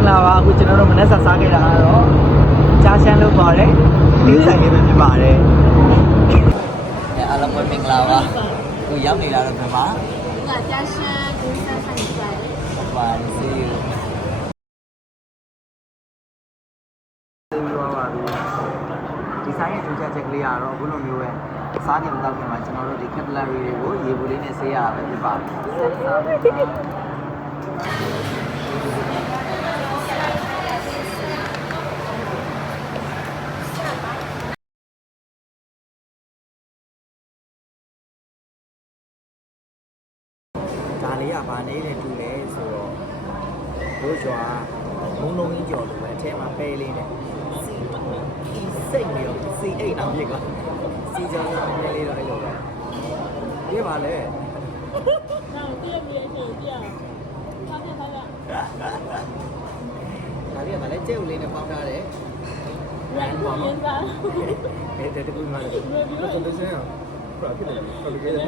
င်္ဂလာပါအခုကျွန်တော်တို့မနေ့ကစားခဲ့တာကတော့ကြားရှမ်းလို့ပါတယ်ဒီဆိုင်လေးပဲဖြစ်ပါတယ်အားလုံးပဲမင်္ဂလာပါအခုရောက်နေတာတော့ဘယ်မှာကကြားရှမ်းဒူးဆန်းဆိုင်ပါတယ်ပါစီဒီဆိုင်ရဲ့ထူးခြားချက်ကလေးကတော့အခုလိုမျိုးပဲစားခင်မတော့ခင်မှာကျွန်တော်တို့ဒီ cutlery တွေကိုရေဘူးလေးနဲ့ဆေးရတာပဲဖြစ်ပါတယ်ဒါလေးကဘာနေလဲတူလဲဆိုတော့တို့ကျွာမုံလုံးကြီးကြော်လို့ပဲအထဲမှာပဲလေးနဲ့စိတ်နေရောစီအိတ်အောင်ပြစ်ကစီကြော်လေးလေးတော့အဲ့လိုပဲပြပါလေနောက်တည့်ပြည့်ရှင်ပြဖားဖားဖားဒါလေးကမလဲကျဲဦးလေးနဲ့ပေါင်းထားတယ်ရန်ပေါ့နော်အဲ့ဒါတကူမှလည်းတော့တော့စမ်းအောင်ပြဖြစ်တယ်ဟုတ်ကဲ့ဖြစ်တယ်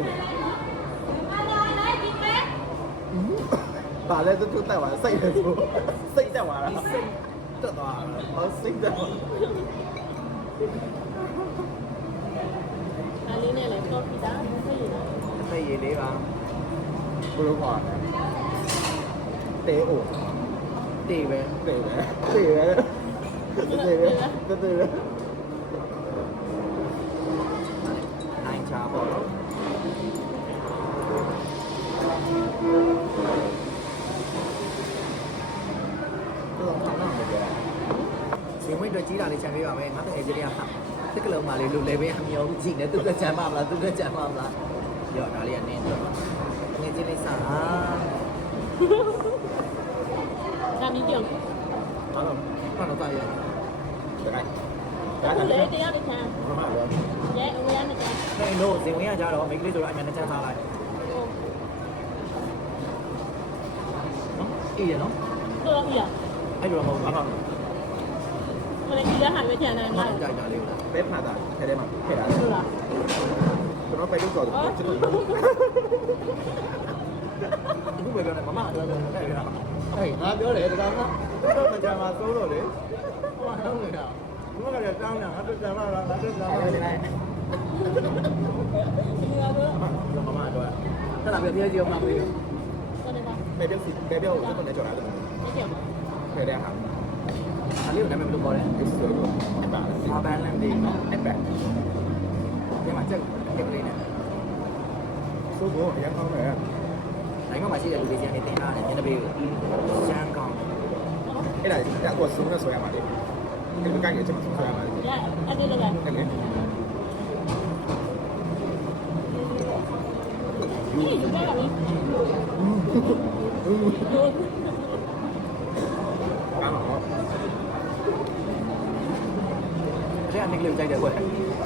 ပါလေတူတက်သွားစိတ်တယ်ဆိုစိတ်တက်သွားတာစိတ်တက်သွားဟောစိတ်တက်သွားဒါလေးနဲ့လည်းတော့ပြတာစိတ်ရည်စိတ်ရည်လေးပါဘယ်လိုခေါ်တဲအိုတေပဲတေပဲတေပဲတေပဲတေပဲနိုင်ချာပေါ့နော်ဒီမွေးတော့ကြီးတာလေးခြံပေးပါမယ်ငါတကယ်ကြီးရဟာတက်ကလုံးမလေးလို့လည်းပဲအမျိုးကြီးနေသူကကြမ်းပါမလားသူကကြမ်းပါမလားရောဒါလေးကနေတော့ငယ်ကြီးလေးစားဒါမီပြောင်းဟုတ်တော့ဘာလို့ကြရလဲဒါလေတရားတစ်ခါဘာမှလောရဲအဝေးနဲ့ကြားဟဲ့လို့ဇင်ဝင်ကကြတော့မိကလေးဆိုတော့အမြန်နဲ့ချမ်းစားလိုက်နော်အေးရနော်တော့ပြရအဲ့လိုတော့မဟုတ်ဘူးမလေးကြီးလည်းဟာပဲချန်တယ်မကြိုက်တာလေးလားပဲဖာတာထဲထဲမှာထည့်တာဟုတ်လားကျွန်တော်ပဲလို့ဆိုတော့ကျွန်တော်အခုပဲပြောနေမမပြောတယ်အဲ့ဒါဟဲ့ငါပြောတယ်တကောင်ကတော့မကြမှာသုံးတော့လေဟိုကတော့နေတာဘုမကလည်းတောင်းတာငါတို့ကြမှာလားငါတို့ကြမှာလားမမတော့တလားပြပြကြည့်အောင်မပေးဘူးပဲပြောစီပဲပြောကိုတော့လည်းကြော်ရတယ်ပဲတဲ့ဟာအဲ့လိုနာမည်ဘယ်လိုခေါ်လဲဒီဆိုတော့အပါစာပန်းလန်ဒီနော်အပတ်ဒီမှာချက်ကလေးနဲ့ဆိုတော့အရင်ကောင်းတယ်နိုင်ငံမှာရှိတဲ့လူတွေချင်းနေတင်ထားတယ်ညနေပေးကိုရှမ်းကောင်းအဲ့ဒါတက်ကိုဆုံးနဲ့ဆွဲရမှာလေဒီကကြီးချက်ဆွဲရမှာလေအဲ့ဒီလည်းအဲ့လေဒီကလည်းကောင်းတော့အဲ့အနေကလေးကြိုက်တယ်ကွယ်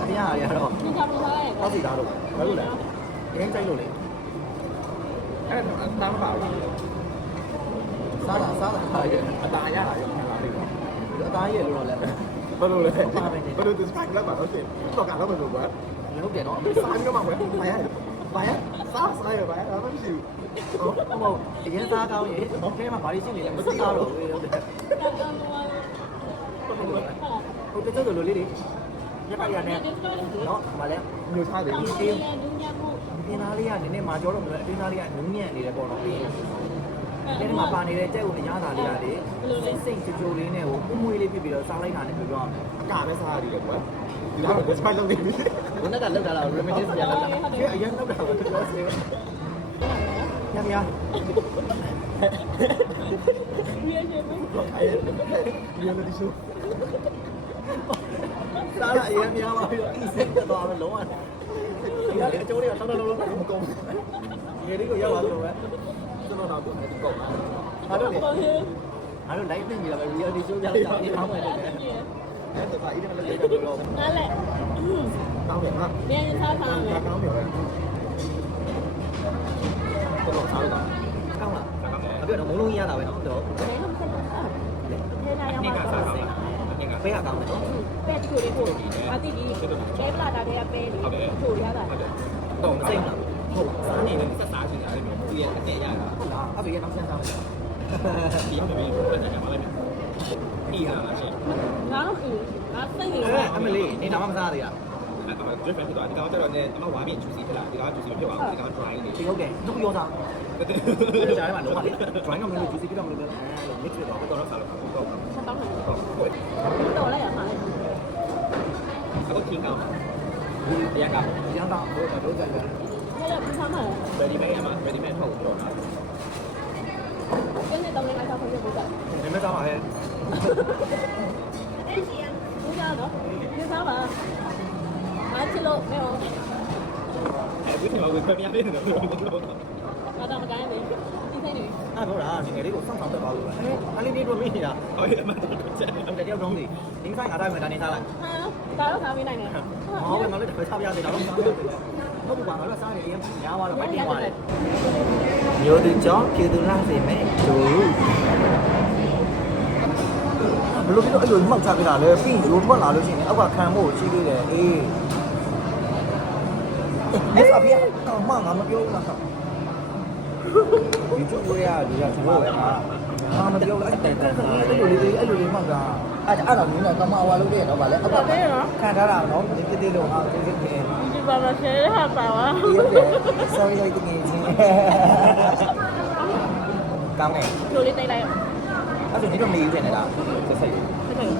အတရားရတော့ဒီကပြထားရဲဟောစီသားလို့ဘာလို့လဲအရင်ကြိုက်လို့လေအဲ့ဒါတားမပါဘူးစားတာအသားရတာရောခဏလေးတော့အသားရလို့တော့လည်းဘယ်လိုလဲဘယ်လိုသူစတိုက်လောက်ပါတော့ရှင်တော့ကတော့ဘယ်လိုကွာဟုတ်တယ်နော်စားပြီးတော့မှဝယ်ဘာရစားရပါအဲ့ဒါမရှိဘူးဟုတ်အရင်စားကောင်းရေခဲမှာဘာလို့ရှိနေလဲမသိတော့ဘူးဟုတ်တယ်ဟုတ်တယ်တော်တော်လေးလေးရက်ကရနဲ့နော်မလဲမျိုးစားတယ်အေးအင်းသားလေးကနည်းနည်းမာကြောတော့မလဲအင်းသားလေးကနုံညံ့နေတယ်ပေါ့နော်ပြီးအဲ့ဒီမှာပါနေတဲ့ကြက်ကိုရသားလေးကလေစိတ်ကြိုလေးနဲ့ကိုဥမွေးလေးပြပြီးတော့စားလိုက်တာနဲ့ပြောအကပဲစားရတယ်ကွာဒီတော့ဘယ်စပိုက်လုပ်နေလဲဘယ်နဲ့ကလောက်တာလား reminisce ပြန်လောက်တာအရင်လောက်တာပဲပြောစေရမရreality show စားရအရင်များပါပြီးတော့အစိတ်တက်သွားမယ်လုံးဝဒီကလေအကျိုးတွေကတောက်တောက်လုံးမကုန်ဘူးဒီလေးကိုရောက်သွားလို့ပဲကျွန်တော်တော့သူ့နဲ့ကုန်ပါအားတော့လေအားတော့ live ပြင်ပြီးတော့ reality show ကြောက်တာဒီအောင်မယ်တဲ့အဲ့တော့အဲ့ဒီမှာလည်းတော့တော့နားလဲတောင်းတယ်ဟာပြန်စားထားမယ်တောင်းတယ်ပဲတော့စားတော့ကောင်းလားအဲ့တော့မုံလုံးရတာပဲနော်တော့ထဲလာရောက်မှာစားတယ်ပဲရကောင်းတယ်နော်ပဲချိုလေးပို့အတိဒီပဲပလာတာတွေကပဲလေချိုရတာတော့မစိမ့်လားဟုတ်စားနေလည်းဆက်စားချင်တယ်အဲ့လိုမျိုးသူရဲ့အတဲ့ရတာဟုတ်လားအဲ့ဒါရနောက်ဆက်စားမယ်ဒီရောက်နေပြီပတ်ကြမှာလည်း စိတ်ကြီး အမလေးနေနာမမစားသေးတာ ကျွတ်ဖန်ဖြစ်သွားဒီကောင်ကျတော့လည်းအမဝါပြီးဂျူစီဖြစ်လာဒီကောင်ဂျူစီမဖြစ်ပါဘူးဒီကောင် dry နေ ဒီဟုတ်တယ်နှုတ်ပြောစားကြားထဲမှာလုံးဝ drawing ကမလို့ juicy ကမလို့အဲ့လို mix ဖြစ်တော့ တော့စားလို့ဟုတ်တော့ ဆက်တောင်းတယ်တော့လိုက်ရမှာလေ အခုချင်းကောင်တရားကောင် ဒီတော့တို့ကြိုက်တယ် အဲ့ဒါပြီးသားမှာ ready made မှာ ready made ထုတ်တော့တာ ကျင်းနေတောင်းနေလိုက်တော့ဖြစ်ဖို့ကြတယ် နေမစားပါဟဲ့ ဘူးသားနော်ပြီးသားပါအားချလို့မဲဟော အခုချိန်မှာဝယ်ပြပြနေတယ်လို့ အားတော့မကိုင်းဘူးဒီစိတ်နေ အဲ့တော့လားငယ်လေးကိုစောင့်ဆောင်တက်သွားလို့အဲ့လေးလေးတို့မေးနေတာ ဟုတ်ရဲ့အမတို့ချက် ဟုတ်တယ်တယောက်လုံးစီဒီဆိုင်အားတိုင်းမှာတန်းနေစားလိုက် ဟာဒါတော့ခါပေးနိုင်တယ် ဟောငါလည်းတစ်ခါစားပြရတယ်တော့စားရတယ်ဟုတ်ပါငါလည်းစားနေရင်ညားသွားတော့မတင်သွားတယ်မျိုးတူကြောင်းကျေသူလားစေမယ်ဒူဘလို့ပြီးတော့အဲ့လိုမှောက်ချပြတာလေပြီးရိုးထွက်လာလို့ရှိရင်အောက်ကခံဖို့ရှိသေးတယ်အေးအဲ့ဒါပြတော့မှငါမပြောဘူးလားဒီကျိုးရရဒီကကျွန်တော်ဟာမပြောဘူးအဲ့လိုလေးမှောက်တာအဲ့တော့မင်းကကမဝါလို့တဲ့တော့ဗာလဲအောက်ကခံထားတာနော်တိတိလို့ဟာတိတိနေ ဒီပါပါဆဲဟာပါဝါ sorry တကယ်ချင်းကောင်းတယ် လိုလေးတိုက်လိုက် အဲ့ဒါဒီတော့မေးယူတယ်လား ဆက်ဆက်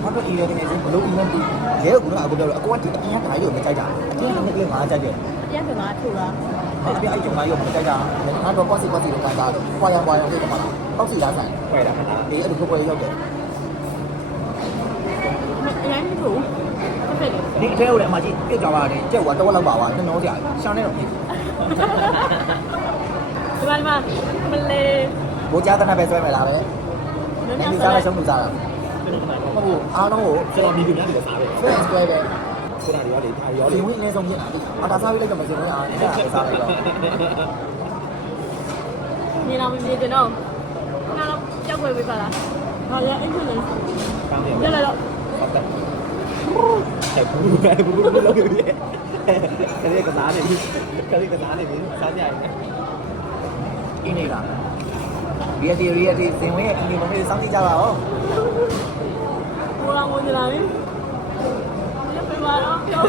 ဘာတော့ဒီရတဲ့ချင်းဘလို့ဒီနဲ့ဒီရဲကအခုပြောတော့အကောကဒီအရင်ကတိုင်းလို့မကြိုက်တာအတင်းနဲ့ကလေးငါကြိုက်တယ် အပြန်ကငါထူလား အဲ့ဒီအဲ့ဒီငါရုံမကြိုက်တာငါတော့ပေါ့စီလို့ကန်တာလို့ပွားရလေးတော့မှာပေါ့စီလားဆိုင် ခွဲတာခဏ ဒီအဲ့ဒီကိုပွားရောက်တယ် အရင်ထူဆက်ဆက် ဒီအထဲကိုလည်းအမကြီးပြစ်ကြပါတယ်ကြက်ကတော့လောက်ပါပါနှောကြရှောင်းနေတော့ပြီ ဒီမှာမလဲ ဘိုးကြားတဲ့နဲ့ပဲဆွဲမယ်လားပဲ နည်းန ဒီ ည်း စား ဆက် လိုက်ဆုံးလို့စားတာဟုတ်အားလုံးကို ကျွန်တော်မိသူများတွေစားတယ် ဆွဲဆွဲပဲ ခုနကရောလေဒါရော ဒီ လေ ဝင်းအနည်းဆုံးဖြစ်လာဒါစားပြီးလိုက်တော့မစင်ဘူးအားအဲ့ဒါပဲစားလိုက်တော့ မြင်တော့မြင်တယ်တော့ငါတော့ကြောက်ွယ်ပေးပါလားဟောရအဲ့ခုလေ ကောင်းတယ် ရလာတော့ ဟုတ်တယ်ချက်ဘူးပဲဘူးလို့လုပ်ရည်ကလေးကစားနေပြီကလေးကစားနေပြီစားကြရတယ် အင်းနေတာဒီအတီစင်ဝင်းရဲ့အင်းဒီမမေးစောင့်ကြည့်ကြပါဦး ကိုလာဝင်လာပြီရပြပါတော့ပြော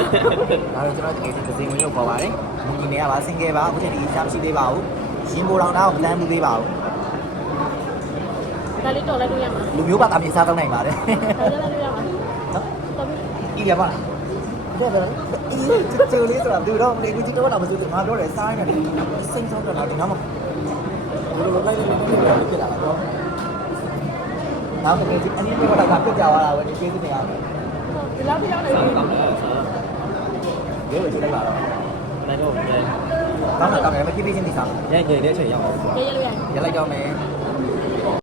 ဒါတော့ကျွန်တော်ဒီစင်ဝင်းလို့ခေါ်ပါတယ်မူကြီးနေရပါစင်ကဲပါအခုချိန်ဒီရှားမရှိသေးပါဘူးရင်ပိုတော်တော့ပလန်မှုသေးပါဘူး ဒါလေးတော့လိုက်လို့ရမှာ လူမျိုးပါတာမြေစားတော့နိုင်ပါတယ် ဒါလည်းလိုက်လို့ရမှာ နော် တော်ပြီ ဤရပါတဲ့ဒါဤကျိုးလေးဆိုတာဘူးတော့မနေဘူးကြည့်တော့လာမစိုးငါပြောတယ်စားနေတယ်စိတ်ဆောက်တော့လာဒီငါမဘယ်လိုလိုက်လဲဖြစ်လာတော့နောက်တစ်နေ့အနည်းငယ်တော့ပြတ်ကြသွားတာပဲဒီကျေးဇူးတင်ရမယ် ဒီလောက်ပြောနေပြီ ကောင်းတယ် ရုပ်ရည်လိုက်လာတော့ နိုင်တော့ ကောင်းတာကောင်းတယ်မဖြစ်ဖြစ်ချင်းဒီစား ညညတဲ့အချိန်ရောက် ရရလို့ရ ရလိုက်တော့မယ်